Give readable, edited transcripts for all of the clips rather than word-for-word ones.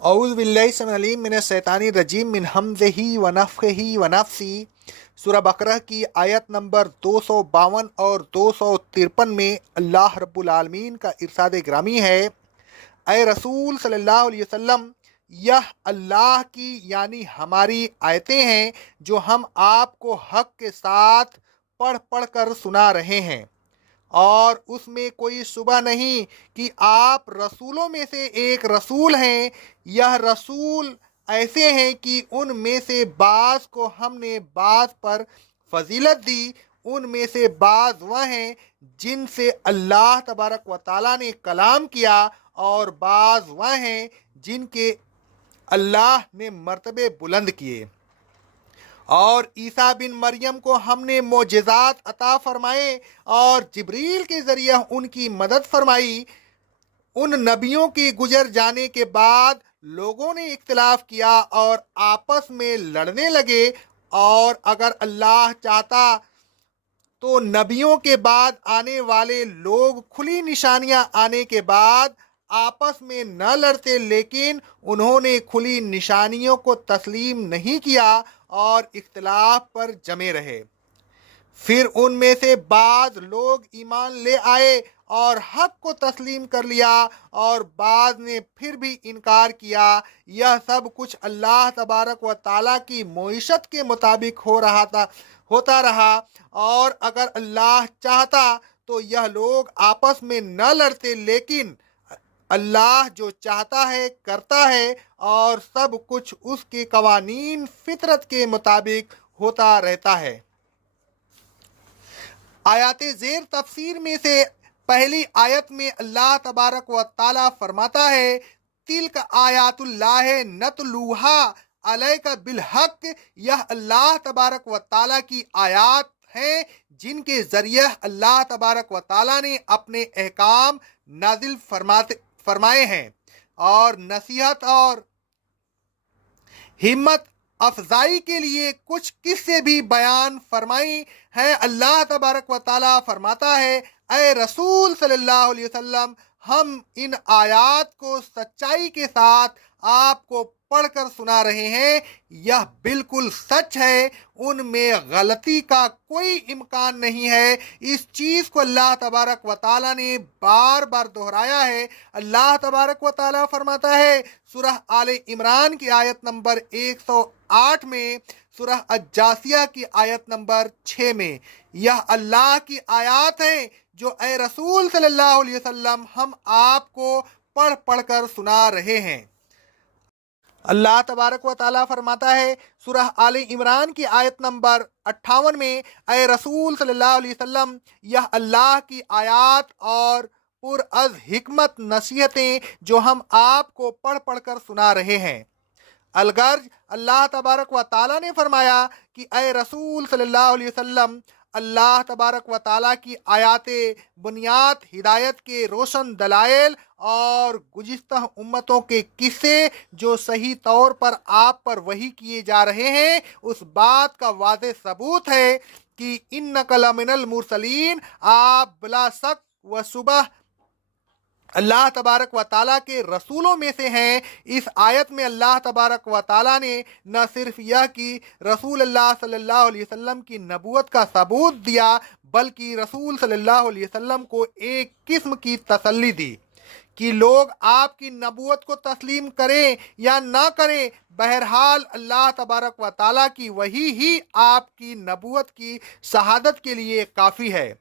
اعوذ باللہ السمیع العلیم من الشیطان الرجیم من حمزہ ونفخہ ونفسی۔ سورہ بقرہ کی آیت نمبر 252 اور 253 میں اللہ رب العالمین کا ارشاد گرامی ہے: اے رسول صلی اللہ علیہ وسلم، یہ اللہ کی یعنی ہماری آیتیں ہیں جو ہم آپ کو حق کے ساتھ پڑھ پڑھ کر سنا رہے ہیں، اور اس میں کوئی شبہ نہیں کہ آپ رسولوں میں سے ایک رسول ہیں۔ یہ رسول ایسے ہیں کہ ان میں سے بعض کو ہم نے بعض پر فضیلت دی، ان میں سے بعض وہ ہیں جن سے اللہ تبارک و تعالیٰ نے کلام کیا، اور بعض وہ ہیں جن کے اللہ نے مرتبے بلند کیے۔ اور عیسیٰ بن مریم کو ہم نے معجزات عطا فرمائے اور جبریل کے ذریعہ ان کی مدد فرمائی۔ ان نبیوں کے گزر جانے کے بعد لوگوں نے اختلاف کیا اور آپس میں لڑنے لگے، اور اگر اللہ چاہتا تو نبیوں کے بعد آنے والے لوگ کھلی نشانیاں آنے کے بعد آپس میں نہ لڑتے، لیکن انہوں نے کھلی نشانیوں کو تسلیم نہیں کیا اور اختلاف پر جمے رہے۔ پھر ان میں سے بعض لوگ ایمان لے آئے اور حق کو تسلیم کر لیا، اور بعض نے پھر بھی انکار کیا۔ یہ سب کچھ اللہ تبارک و تعالیٰ کی معیشت کے مطابق ہوتا رہا، اور اگر اللہ چاہتا تو یہ لوگ آپس میں نہ لڑتے، لیکن اللہ جو چاہتا ہے کرتا ہے، اور سب کچھ اس کے قوانین فطرت کے مطابق ہوتا رہتا ہے۔ آیات زیر تفسیر میں سے پہلی آیت میں اللہ تبارک و تعالیٰ فرماتا ہے: تلک آیات اللہ نتلوہا علیک بالحق۔ یہ اللہ تبارک و تعالیٰ کی آیات ہیں جن کے ذریعے اللہ تبارک و تعالیٰ نے اپنے احکام نازل فرمائے ہیں، اور نصیحت اور ہمت افزائی کے لیے کچھ قصے بھی بیان فرمائی ہیں۔ اللہ تبارک و تعالیٰ فرماتا ہے: اے رسول صلی اللہ علیہ وسلم، ہم ان آیات کو سچائی کے ساتھ آپ کو پڑھ کر سنا رہے ہیں۔ یہ بالکل سچ ہے، ان میں غلطی کا کوئی امکان نہیں ہے۔ اس چیز کو اللہ تبارک و تعالیٰ نے بار بار دہرایا ہے۔ اللہ تبارک و تعالیٰ فرماتا ہے سورہ آل عمران کی آیت نمبر 108 میں، سورہ الجاثیہ کی آیت نمبر 6 میں: یہ اللہ کی آیات ہیں جو اے رسول صلی اللہ علیہ وسلم ہم آپ کو پڑھ پڑھ کر سنا رہے ہیں۔ اللہ تبارک و تعالیٰ فرماتا ہے سورہ آل عمران کی آیت نمبر 58 میں: اے رسول صلی اللہ علیہ وسلم، یہ اللہ کی آیات اور پر از حکمت نصیحتیں جو ہم آپ کو پڑھ پڑھ کر سنا رہے ہیں۔ الغرض اللہ تبارک و تعالیٰ نے فرمایا کہ اے رسول صلی اللہ علیہ وسلم، اللہ تبارک و تعالیٰ کی آیات بنیاد ہدایت کے روشن دلائل اور گزشتہ امتوں کے قصے جو صحیح طور پر آپ پر وحی کیے جا رہے ہیں، اس بات کا واضح ثبوت ہے کہ انک لمن المرسلین، آپ بلا شک و شبہ اللہ تبارک و تعالیٰ کے رسولوں میں سے ہیں۔ اس آیت میں اللہ تبارک و تعالیٰ نے نہ صرف یہ کہ رسول اللہ صلی اللہ علیہ وسلم کی نبوت کا ثبوت دیا، بلکہ رسول صلی اللہ علیہ وسلم کو ایک قسم کی تسلی دی کہ لوگ آپ کی نبوت کو تسلیم کریں یا نہ کریں، بہرحال اللہ تبارک و تعالیٰ کی وحی ہی آپ کی نبوت کی شہادت کے لیے کافی ہے۔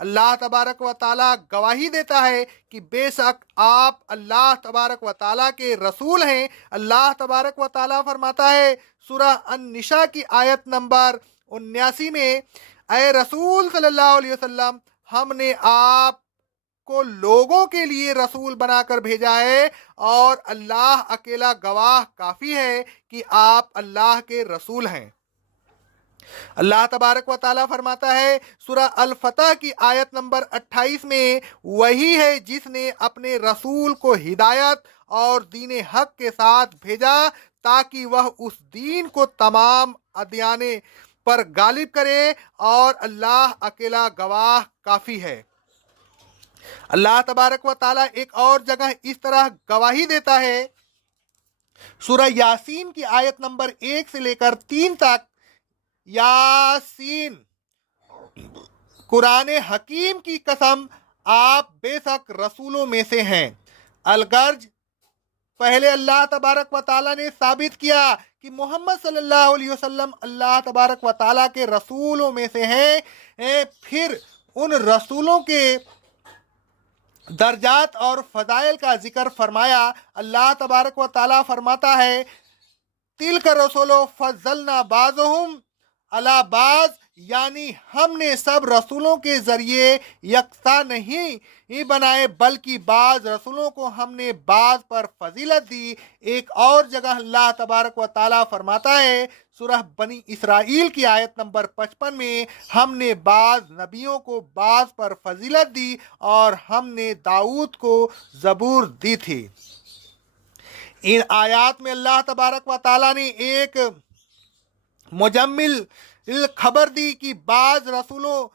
اللہ تبارک و تعالیٰ گواہی دیتا ہے کہ بے شک آپ اللہ تبارک و تعالیٰ کے رسول ہیں۔ اللہ تبارک و تعالیٰ فرماتا ہے سورہ النساء کی آیت نمبر 79 میں: اے رسول صلی اللہ علیہ وسلم، ہم نے آپ کو لوگوں کے لیے رسول بنا کر بھیجا ہے، اور اللہ اکیلا گواہ کافی ہے کہ آپ اللہ کے رسول ہیں۔ اللہ تبارک و تعالیٰ فرماتا ہے سورہ الفتح کی آیت نمبر 28 میں: وہی ہے جس نے اپنے رسول کو ہدایت اور دین حق کے ساتھ بھیجا تاکہ وہ اس دین کو تمام ادیان پر غالب کرے، اور اللہ اکیلا گواہ کافی ہے۔ اللہ تبارک و تعالیٰ ایک اور جگہ اس طرح گواہی دیتا ہے: سورہ یاسین کی آیت نمبر 1 سے لے کر 3 تک، یاسین، قرآن حکیم کی قسم آپ بے شک رسولوں میں سے ہیں۔ الغرض پہلے اللہ تبارک و تعالیٰ نے ثابت کیا کہ محمد صلی اللہ علیہ وسلم اللہ تبارک و تعالیٰ کے رسولوں میں سے ہیں، پھر ان رسولوں کے درجات اور فضائل کا ذکر فرمایا۔ اللہ تبارک و تعالیٰ فرماتا ہے تِلْکَ الرُّسُلُ فَضَّلْنَا بَعْضَهُمْ عَلَىٰ بَعْضٍ، یعنی ہم نے سب رسولوں کے ذریعے یکساں نہیں بنائے بلکہ بعض رسولوں کو ہم نے بعض پر فضیلت دی۔ ایک اور جگہ اللہ تبارک و تعالیٰ فرماتا ہے سورہ بنی اسرائیل کی آیت نمبر 55 میں، ہم نے بعض نبیوں کو بعض پر فضیلت دی اور ہم نے داؤد کو زبور دی تھی۔ ان آیات میں اللہ تبارک و تعالیٰ نے ایک مجمل خبر دی کہ بعض رسولوں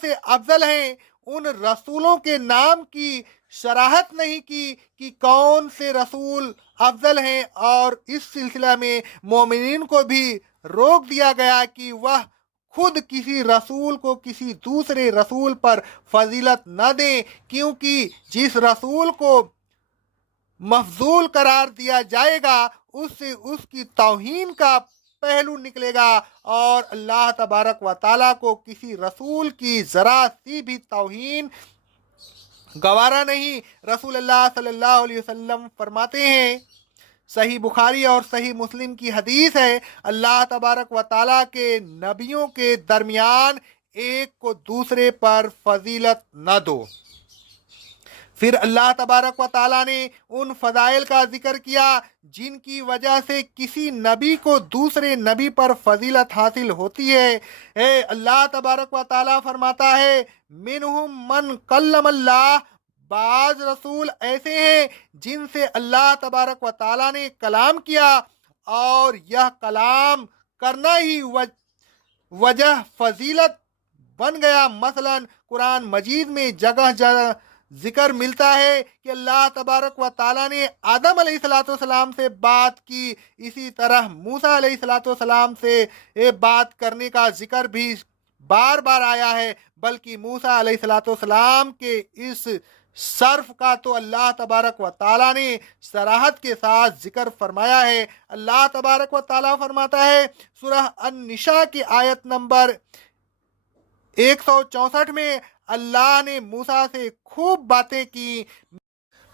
سے افضل ہیں۔ ان رسولوں کے نام کی شراحت نہیں کی کہ کون سے رسول افضل ہیں، اور اس سلسلہ میں مومنین کو بھی روک دیا گیا کہ وہ خود کسی رسول کو کسی دوسرے رسول پر فضیلت نہ دیں، کیونکہ جس رسول کو مفضول قرار دیا جائے گا اس سے اس کی توہین کا پہلو نکلے گا، اور اللہ تبارک و تعالیٰ کو کسی رسول کی ذرا سی بھی توہین گوارا نہیں۔ رسول اللہ صلی اللہ علیہ وسلم فرماتے ہیں، صحیح بخاری اور صحیح مسلم کی حدیث ہے، اللہ تبارک و تعالیٰ کے نبیوں کے درمیان ایک کو دوسرے پر فضیلت نہ دو۔ پھر اللہ تبارک و تعالیٰ نے ان فضائل کا ذکر کیا جن کی وجہ سے کسی نبی کو دوسرے نبی پر فضیلت حاصل ہوتی ہے۔ اللہ تبارک و تعالیٰ فرماتا ہے منہم من کلم اللہ، بعض رسول ایسے ہیں جن سے اللہ تبارک و تعالیٰ نے کلام کیا، اور یہ کلام کرنا ہی وجہ فضیلت بن گیا۔ مثلا قرآن مجید میں جگہ جگہ ذکر ملتا ہے کہ اللہ تبارک و تعالیٰ نے آدم علیہ السلام سے بات کی، اسی طرح موسیٰ علیہ السلام سے بات کرنے کا ذکر بھی بار بار آیا ہے، بلکہ موسیٰ علیہ السلام کے اس صرف کا تو اللہ تبارک و تعالیٰ نے صراحت کے ساتھ ذکر فرمایا ہے۔ اللہ تبارک و تعالیٰ فرماتا ہے سورہ النساء کی آیت نمبر 164 میں، اللہ نے موسیٰ سے خوب باتیں کی۔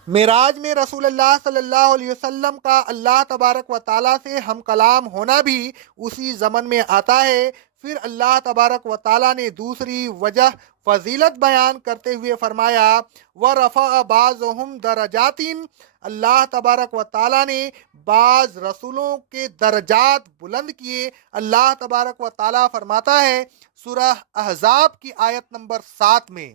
معراج میں رسول اللہ صلی اللہ علیہ وسلم کا اللہ تبارک و تعالیٰ سے ہم کلام ہونا بھی اسی زمن میں آتا ہے۔ پھر اللہ تبارک و تعالیٰ نے دوسری وجہ فضیلت بیان کرتے ہوئے فرمایا وَرَفَعَ بَعْضَهُمْ دَرَجَاتٍ، اللہ تبارک و تعالیٰ نے بعض رسولوں کے درجات بلند کیے۔ اللہ تبارک و تعالیٰ فرماتا ہے سورہ احزاب کی آیت نمبر 7 میں،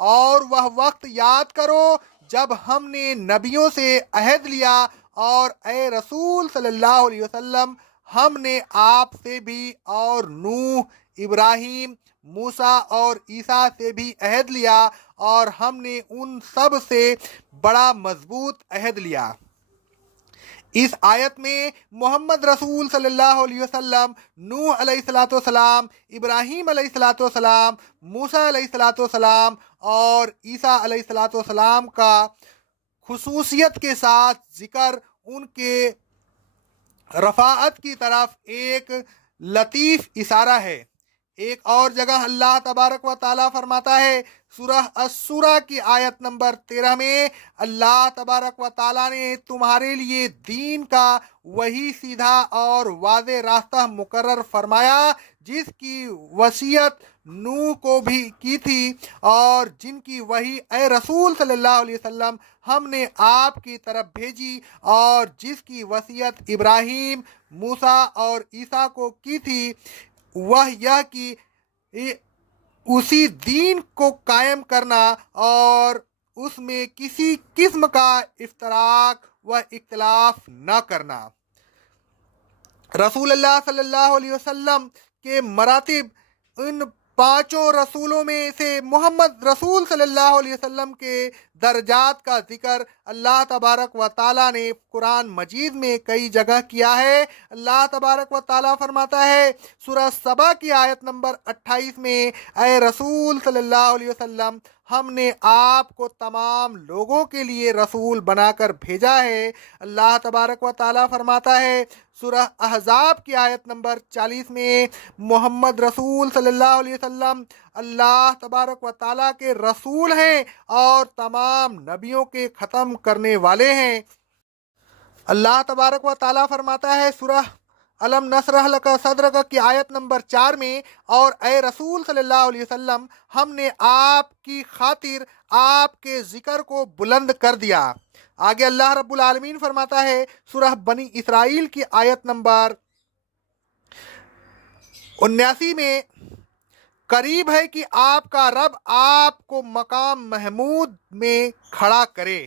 اور وہ وقت یاد کرو جب ہم نے نبیوں سے عہد لیا، اور اے رسول صلی اللہ علیہ وسلم ہم نے آپ سے بھی اور نوح، ابراہیم، موسیٰ اور عیسیٰ سے بھی عہد لیا، اور ہم نے ان سب سے بڑا مضبوط عہد لیا۔ اس آیت میں محمد رسول صلی اللہ علیہ وسلم، نوح علیہ السلام، ابراہیم علیہ السلام، موسیٰ علیہ السلام اور عیسیٰ علیہ السلام کا خصوصیت کے ساتھ ذکر ان کے رفاعت کی طرف ایک لطیف اشارہ ہے۔ ایک اور جگہ اللہ تبارک و تعالیٰ فرماتا ہے سورہ الشورى کی آیت نمبر 13 میں، اللہ تبارک و تعالیٰ نے تمہارے لیے دین کا وہی سیدھا اور واضح راستہ مقرر فرمایا جس کی وصیت نوح کو بھی کی تھی، اور جن کی وحی اے رسول صلی اللہ علیہ وسلم ہم نے آپ کی طرف بھیجی، اور جس کی وصیت ابراہیم، موسیٰ اور عیسیٰ کو کی تھی، وہ یہ کہ اسی دین کو قائم کرنا اور اس میں کسی قسم کا افتراق و اختلاف نہ کرنا۔ رسول اللہ صلی اللہ علیہ وسلم کے مراتب ان پانچوں رسولوں میں سے محمد رسول صلی اللہ علیہ وسلم کے درجات کا ذکر اللہ تبارک و تعالیٰ نے قرآن مجید میں کئی جگہ کیا ہے۔ اللہ تبارک و تعالیٰ فرماتا ہے سورہ سبا کی آیت نمبر 28 میں، اے رسول صلی اللہ علیہ وسلم، ہم نے آپ کو تمام لوگوں کے لیے رسول بنا کر بھیجا ہے۔ اللہ تبارک و تعالیٰ فرماتا ہے سورہ احزاب کی آیت نمبر 40 میں، محمد رسول صلی اللہ علیہ وسلم اللہ تبارک و تعالیٰ کے رسول ہیں اور تمام نبیوں کے ختم کرنے والے ہیں۔ اللہ تبارک و تعالیٰ فرماتا ہے سورہ علم نشرح لک صدرک کی آیت نمبر 4 میں، اور اے رسول صلی اللہ علیہ وسلم، ہم نے آپ کی خاطر آپ کے ذکر کو بلند کر دیا۔ آگے اللہ رب العالمین فرماتا ہے سورہ بنی اسرائیل کی آیت نمبر 79 میں، قریب ہے کہ آپ کا رب آپ کو مقام محمود میں کھڑا کرے۔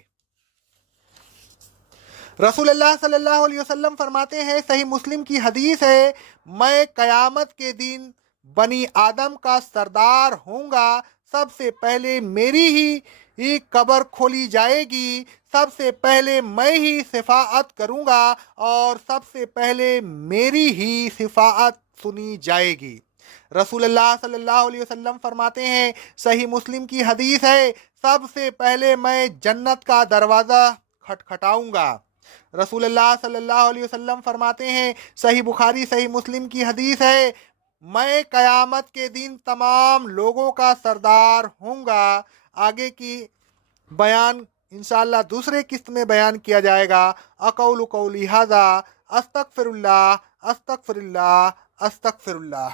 رسول اللہ صلی اللہ علیہ وسلم فرماتے ہیں، صحیح مسلم کی حدیث ہے، میں قیامت کے دن بنی آدم کا سردار ہوں گا، سب سے پہلے میری ہی قبر کھولی جائے گی، سب سے پہلے میں ہی شفاعت کروں گا اور سب سے پہلے میری ہی شفاعت سنی جائے گی۔ رسول اللہ صلی اللہ علیہ وسلم فرماتے ہیں، صحیح مسلم کی حدیث ہے، سب سے پہلے میں جنت کا دروازہ کھٹکھٹاؤں گا۔ رسول اللہ صلی اللہ علیہ وسلم فرماتے ہیں، صحیح بخاری صحیح مسلم کی حدیث ہے، میں قیامت کے دن تمام لوگوں کا سردار ہوں گا۔ آگے کی بیان انشاءاللہ دوسرے قسط میں بیان کیا جائے گا۔ اقول قولی ھذا، استغفر اللہ استغفر اللہ استغفر اللہ۔